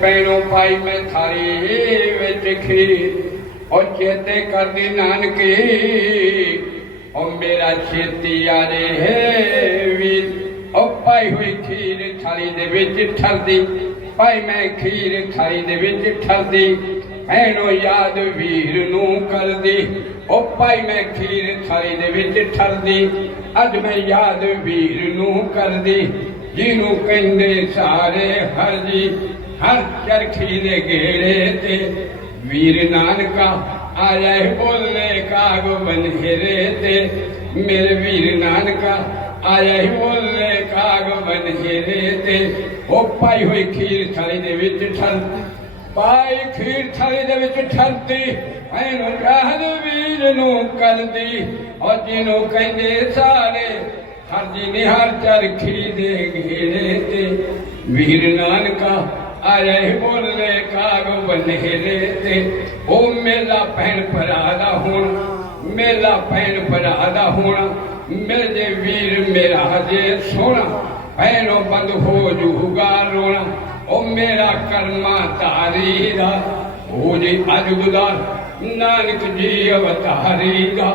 ਪੈਣੋਂ ਪਾਈ ਮੈਂ ਥਾਰੀ ਵਿੱਚ ਖੀਰ ਉਹ ਚੇਤੇ ਕਰਦੀ ਨਾਨਕੀ। ਉਹ ਮੇਰਾ ਛੇਤੀ ਆਰੇ ਹੈ ਵੀਰ, ਉਹ ਪਾਈ ਹੋਈ ਖੀਰ ਥਾਲੀ ਦੇ ਵਿੱਚ ਠਰਦੀ। ਪਾਈ ਮੈਂ ਖੀਰ ਥਾਲੀ ਦੇ ਵਿੱਚ ਠਰਦੀ ਐਨੋ ਯਾਦ ਵੀਰ ਨੂੰ ਕਰਦੀ। ਉਹ ਪਾਈ ਮੈਂ ਖੀਰ ਥਾਲੀ ਦੇ ਵਿੱਚ ਠਰਦੀ, ਅੱਜ ਮੈਂ ਯਾਦ ਵੀਰ ਨੂੰ ਕਰਦੀ। ਜਿਹਨੂੰ ਕਹਿੰਦੇ ਸਾਰੇ ਹਰ ਜੀ ਹਰ ਚਰਖੀ ਦੇ ਗੇੜੇ ਤੇ ਵੀਰ ਨਾਨਕਾ ਆਇਆ ਬੋਲੇ ਕਾਗ ਬਨਹਿਰੇ ਤੇ। ਮੇਰੇ ਵੀਰ ਨਾਨਕਾ ਆਇਆ ਬੋਲੇ ਕਾਗ ਬਨਹਿਰੇ ਤੇ। ਉਹ ਪਾਈ ਹੋਈ ਖੀਰ ਥਾਲੀ ਦੇ ਵਿੱਚ ਠਲ ਪਾਈ ਖੀਰ ਥਾਲੀ ਦੇ ਵਿੱਚ ਠਲਦੀ ਐਨੂੰ ਕਹਿਦ ਵੀਰ ਨੂੰ ਕਰਦੀ ਉਹ ਜਿਹਨੂੰ ਕਹਿੰਦੇ ਸਾਰੇ ਹਰ ਜੀ ਨਿਹਾਰ ਚਰਖੀ ਦੇ ਘੇਰੇ ਤੇ। ਵੀਰ ਨਾਨਕਾ ਆਏ ਬੋਲੇ ਕਾਗ ਬਨੇਰੇ ਤੇ। ਉਹ ਮੇਲਾ ਭੈਣ ਭਰਾ ਦਾ ਹੁਣ, ਮੇਲਾ ਭੈਣ ਭਰਾ ਦਾ ਹੁਣ। ਮਿਲ ਵੀਰ ਮੇਰਾ ਜੇ ਸੋਹਣਾ, ਭੈਣੋ ਬੰਦ ਹੋ ਜੂਗਾ ਰੋਣਾ। ਉਹ ਮੇਰਾ ਕਰਮਾ ਧਾਰੀ ਦਾ ਹੋ ਜੇ ਅਜੁਦਾ ਨਾਨਕ ਜੀ ਅਵਤਾਰੀ ਦਾ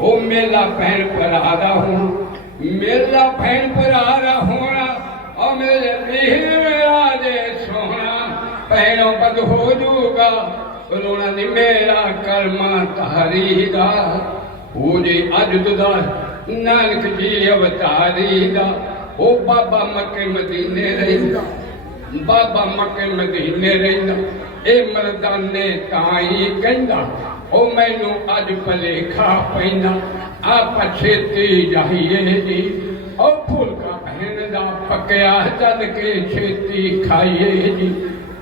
ਉਹ ਮੇਲਾ ਭੈਣ ਭਰਾ ਦਾ ਹੋਣਾ, ਮੇਲਾ ਭੈਣ ਭਰਾ ਦਾ ਹੋਣਾ ਉਹ ਮੇਰੇ ਵੀਰ ਮੇਰਾ ਜੇ ਸੋਹਣਾ ਬਦ ਹੋ ਜੂਗਾ, ਰੋਣਾ ਨੀ ਮੇਰਾ ਕਰਮਾ ਧਾਰੀ ਦਾ ਹੋ ਜੇ ਅਜੁਦ ਦਾ ਨਾਨਕ ਜੀ ਅਵਤਾਰੀ ਦਾ ਉਹ ਬਾਬਾ ਮੱਕੇ ਮਦੀਨੇ ਰਹਿੰਦਾ, ਬਾਬਾ ਮੱਕੇ ਮਦੀਨੇ ਰਹਿੰਦਾ। ਇਹ ਮਰਦਾਨੇ ਤਾਂ ਹੀ ਕਹਿੰਦਾ ਉਹ ਮੈਨੂੰ ਅੱਜ ਭਲੇਖਾ ਪੈਂਦਾ ਆ ਛੇਤੀ ਜਾਈਏ ਜੀ। ਉਹ ਫੁਲਕਾ ਪਹਿਨ ਦਾ ਪੱਕਿਆ ਚੱਲ ਕੇ ਛੇਤੀ ਖਾਈਏ ਜੀ।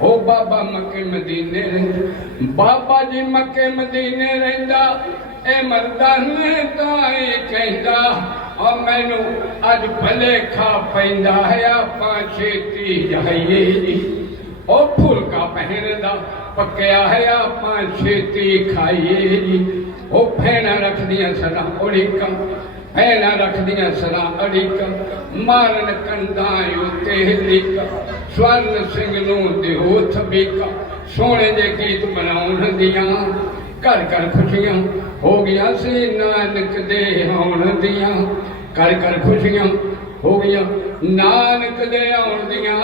ਉਹ ਬਾਬਾ ਮੱਕੇ ਮਦੀਨੇ ਰਹਿੰਦਾ ਬਾਬਾ ਜੀ ਮੱਕੇ ਮਦੀਨੇ ਰਹਿੰਦਾ ਇਹ ਮਰਦਾਨੇ ਤਾਈ ਕਹਿੰਦਾ, ਆ ਮੈਨੂੰ ਅੱਜ ਭਲੇਖਾ ਪੈਂਦਾ ਹੈ ਆਪਾਂ ਛੇਤੀ ਜਾਈਏ ਜੀ। ਉਹ ਫੁਲਕਾ ਪਹਿਨਦਾ ਪੱਕਿਆ ਹੈ ਆਪਾਂ ਛੇਤੀ ਖਾਈਏ ਜੀ। ਉਹ ਫੈਣਾ ਰੱਖਦੀਆਂ ਸਦਾ ਉੜੀਕਾਂ ਫੈਣਾ ਰੱਖਦੀਆਂ ਸਦਾ ਅੜੀਕਾਂ, ਮਾਰਨ ਕੰਧਾਂ ਉਤੇ ਲੀਕਾਂ। ਸਵਰਨ ਸਿੰਘ ਨੂੰ ਦਿਓ ਥਬੀਕਾ ਸੋਹਣੇ ਦੇ ਗੀਤ ਬਣਾਉਣ ਦੀਆਂ, ਘਰ ਘਰ ਖੁਸ਼ੀਆਂ ਹੋ ਗਈਆਂ ਸੀ, ਨਾਨਕ ਦੇ ਆਉਣ ਦੀਆਂ। ਘਰ ਘਰ ਖੁਸ਼ੀਆਂ ਹੋ ਗਈਆਂ, ਨਾਨਕ ਦੇ ਆਉਣ ਦੀਆਂ।